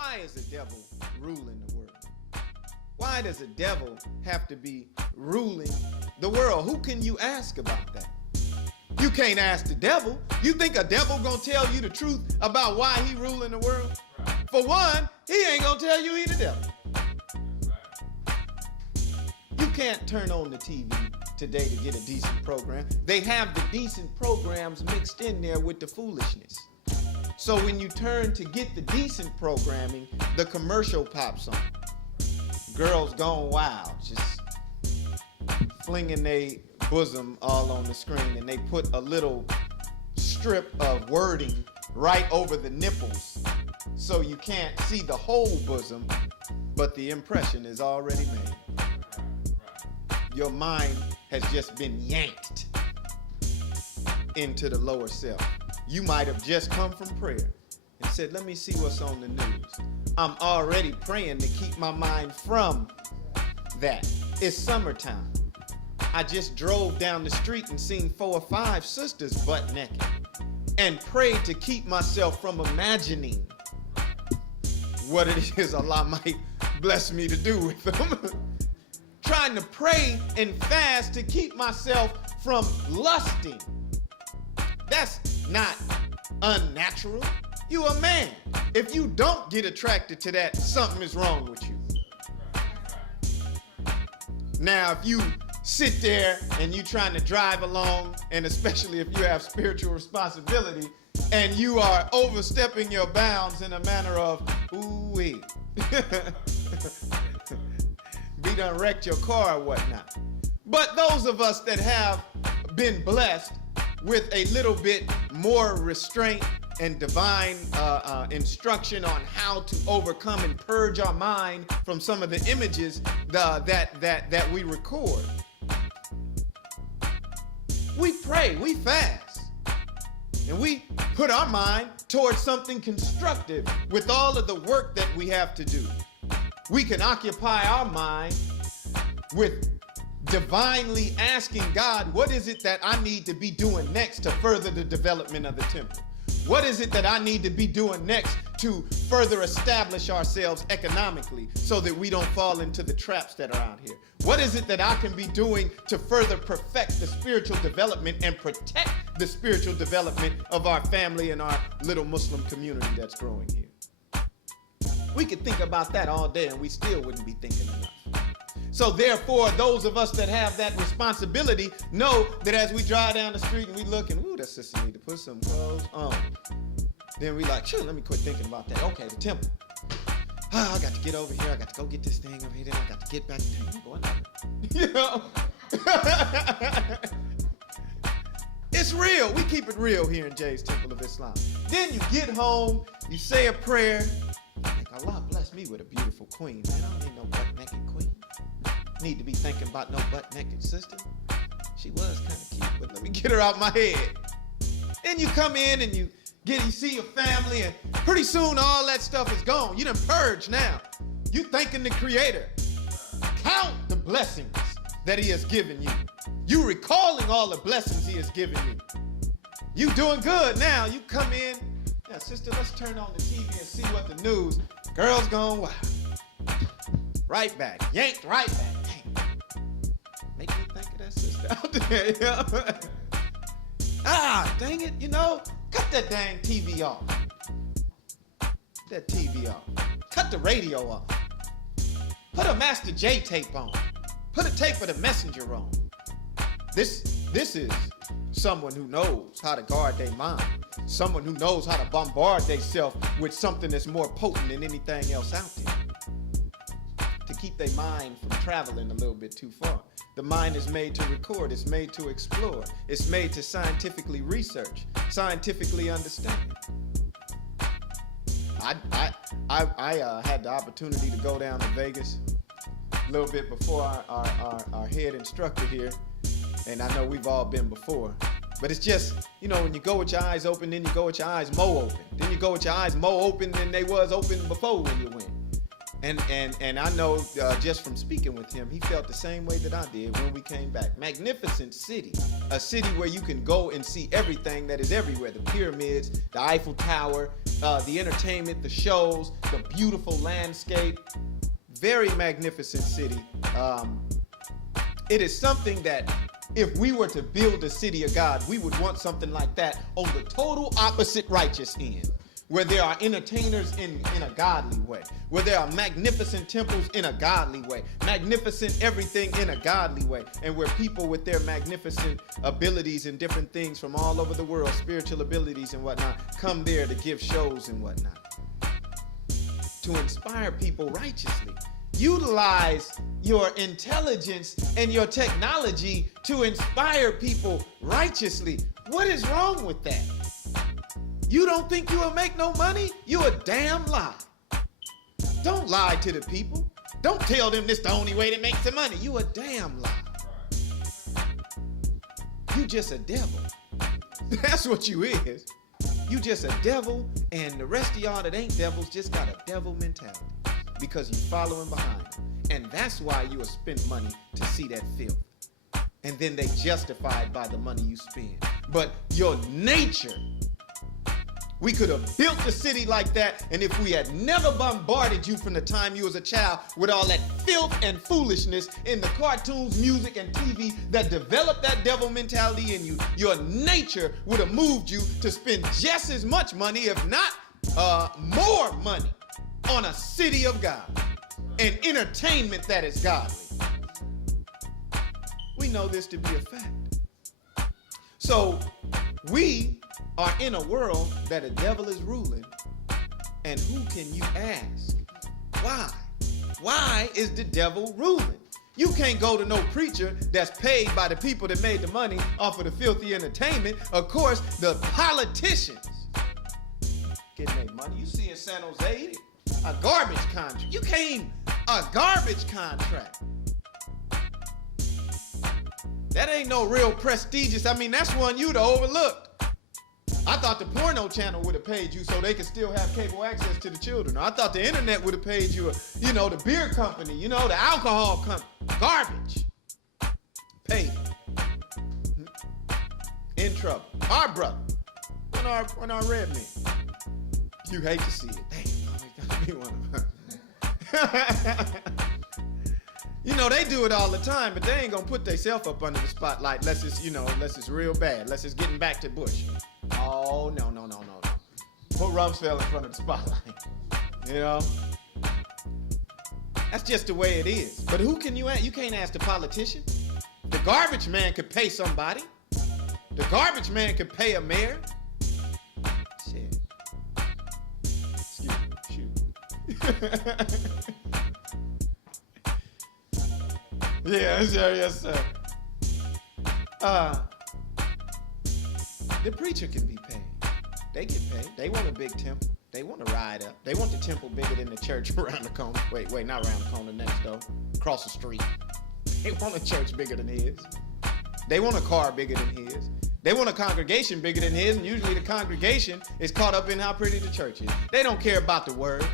Why is the devil ruling the world? Why does the devil have to be ruling the world? Who can you ask about that? You can't ask the devil. You think a devil gonna tell you the truth about why he ruling the world? Right. For one, he ain't gonna tell you he the devil. Right. You can't turn on the TV today to get a decent program. They have the decent programs mixed in there with the foolishness. So when you turn to get the decent programming, the commercial pops on. Girls gone wild, just flinging their bosom all on the screen, and they put a little strip of wording right over the nipples so you can't see the whole bosom, but the impression is already made. Your mind has just been yanked into the lower self. You might have just come from prayer and said, let me see what's on the news. I'm already praying to keep my mind from that. It's summertime. I just drove down the street and seen 4 or 5 sisters butt naked and prayed to keep myself from imagining what it is Allah might bless me to do with them. Trying to pray and fast to keep myself from lusting. That's not unnatural. You a man. If you don't get attracted to that, something is wrong with you. Now, if you sit there and you trying to drive along, and especially if you have spiritual responsibility, and you are overstepping your bounds in a manner of, ooh-wee. Be done wrecked your car or whatnot. But those of us that have been blessed with a little bit more restraint and divine instruction on how to overcome and purge our mind from some of the images that we record. We pray, we fast, and we put our mind towards something constructive with all of the work that we have to do. We can occupy our mind with divinely asking God, what is it that I need to be doing next to further the development of the temple? What is it that I need to be doing next to further establish ourselves economically so that we don't fall into the traps that are out here? What is it that I can be doing to further perfect the spiritual development and protect the spiritual development of our family and our little Muslim community that's growing here? We could think about that all day and we still wouldn't be thinking enough. So therefore, those of us that have that responsibility know that as we drive down the street and we look and, ooh, that sister need to put some clothes on. Then we like, sure, let me quit thinking about that. Okay, the temple. I got to get over here. I got to go get this thing over here. Then I got to get back. Dang, going on. You know? It's real. We keep it real here in Jay's Temple of Islam. Then you get home, you say a prayer. Like, Allah bless me with a beautiful queen. Man, I don't need no butt-naked queen. Need to be thinking about no butt-naked sister. She was kind of cute, but let me get her out my head. Then you come in and you see your family, and pretty soon all that stuff is gone. You done purge now. You thanking the Creator. Count the blessings that He has given you. You recalling all the blessings He has given you. You doing good now. You come in. Yeah, sister, let's turn on the TV and see what the news. Girls gone wild. Right back. Yanked right back. Dang. Make me think of that sister out there. You know? Dang it, you know? Cut that dang TV off. That TV off. Cut the radio off. Put a Master J tape on. Put a tape of the Messenger on. This is someone who knows how to guard their mind. Someone who knows how to bombard themselves with something that's more potent than anything else out there. To keep their mind from traveling a little bit too far. The mind is made to record. It's made to explore. It's made to scientifically research, scientifically understand. I had the opportunity to go down to Vegas a little bit before our head instructor here, and I know we've all been before. But it's just, you know, when you go with your eyes open, then you go with your eyes more open. Then you go with your eyes more open than they was open before when you went. And I know just from speaking with him, he felt the same way that I did when we came back. Magnificent city, a city where you can go and see everything that is everywhere. The pyramids, the Eiffel Tower, the entertainment, the shows, the beautiful landscape. Very magnificent city. It is something that if we were to build a city of God, we would want something like that on the total opposite righteous end, where there are entertainers in a godly way, where there are magnificent temples in a godly way, magnificent everything in a godly way, and where people with their magnificent abilities and different things from all over the world, spiritual abilities and whatnot, come there to give shows and whatnot, to inspire people righteously. Utilize your intelligence and your technology to inspire people righteously. What is wrong with that? You don't think you will make no money? You a damn lie. Don't lie to the people. Don't tell them this the only way to make some money. You a damn lie. You just a devil. That's what you is. You just a devil, and the rest of y'all that ain't devils just got a devil mentality because you following behind them. And that's why you will spend money to see that filth. And then they justify it by the money you spend. But your nature, we could have built a city like that, and if we had never bombarded you from the time you was a child with all that filth and foolishness in the cartoons, music, and TV that developed that devil mentality in you, your nature would have moved you to spend just as much money, if not more money, on a city of God and entertainment that is godly. We know this to be a fact. So we are in a world that the devil is ruling, and who can you ask? Why? Why is the devil ruling? You can't go to no preacher that's paid by the people that made the money off of the filthy entertainment. Of course, the politicians getting their money. You see in San Jose, a garbage contract. You can't, a garbage contract. That ain't no real prestigious. I mean, that's one you'd have overlooked. I thought the porno channel would have paid you so they could still have cable access to the children. Or I thought the internet would have paid you, the beer company, the alcohol company. Garbage. Paid. In trouble. Our brother. When our red men. You hate to see it. Damn, gotta be one of us. They do it all the time, but they ain't gonna put themselves up under the spotlight unless it's real bad, unless it's getting back to Bush. Oh, no. Put Rumsfeld in front of the spotlight. That's just the way it is. But who can you ask? You can't ask the politician. The garbage man could pay somebody. The garbage man could pay a mayor. Shit. Excuse me. Shoot. Yes, sir. The preacher can be paid. They get paid. They want a big temple. They want to ride up. They want the temple bigger than the church around the corner. Wait, not around the corner, next door. Across the street. They want a church bigger than his. They want a car bigger than his. They want a congregation bigger than his, and usually the congregation is caught up in how pretty the church is. They don't care about the word.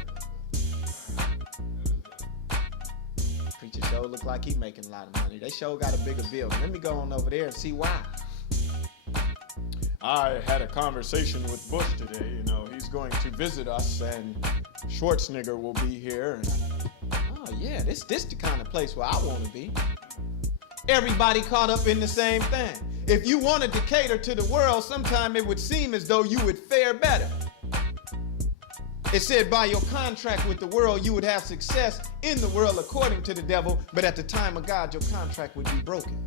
Preacher sure look like he making a lot of money. They sure got a bigger building. Let me go on over there and see why. I had a conversation with Bush today. He's going to visit us, and Schwarzenegger will be here. And, oh yeah, this the kind of place where I want to be. Everybody caught up in the same thing. If you wanted to cater to the world, sometime it would seem as though you would fare better. It said by your contract with the world, you would have success in the world according to the devil, but at the time of God, your contract would be broken.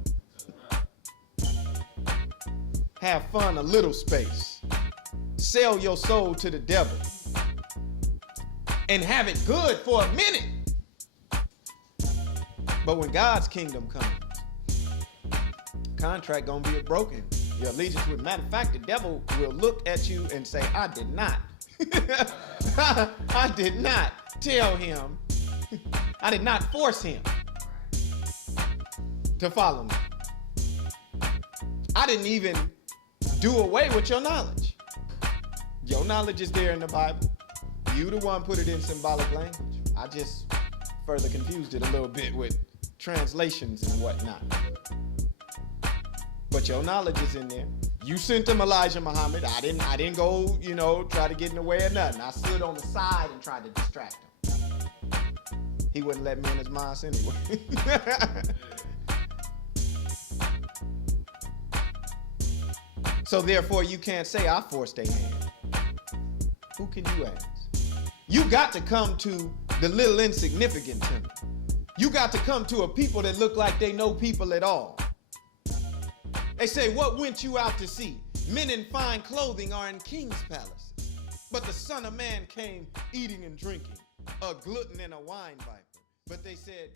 Have fun a little space. Sell your soul to the devil. And have it good for a minute. But when God's kingdom comes, contract gonna be broken. Your allegiance with, matter of fact, the devil will look at you and say, I did not. I did not tell him. I did not force him to follow me. I didn't even do away with your knowledge. Your knowledge is there in the Bible. You the one put it in symbolic language. I just further confused it a little bit with translations and whatnot. But your knowledge is in there. You sent him Elijah Muhammad. I didn't go, try to get in the way of nothing. I stood on the side and tried to distract him. He wouldn't let me in his mosque anyway. So therefore, you can't say I forced their hand. Who can you ask? You got to come to the little insignificant temple. You got to come to a people that look like they know people at all. They say, what went you out to see? Men in fine clothing are in king's palaces. But the Son of Man came eating and drinking, a glutton and a wine viper. But they said,